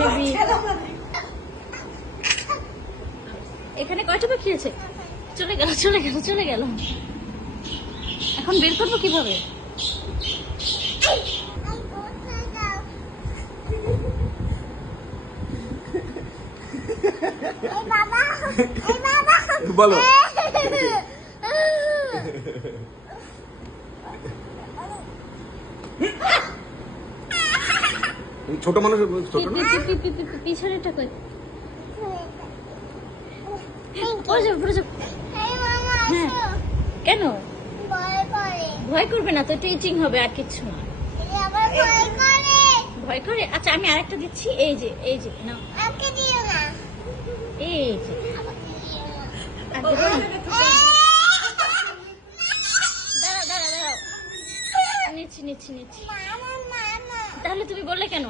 Baby. এখানে কয়টা পাখি আছে? চলে গেল চলে গেল চলে গেল। এখন বের করবো কিভাবে? বলো ছোট মানুষ ছোট না পিছনেটা কই? পড়ে যাবে পড়ে যাবে। হ্যাঁ কেন ভয় করবে না তো, টিচিং হবে আর কিছু না। ভয় করে? আচ্ছা আমি আরেকটা দিচ্ছি, এই যে না এই যে আর দেবো না? দাঁড়াও নিচ্ছি। তাহলে তুমি বললে কেন?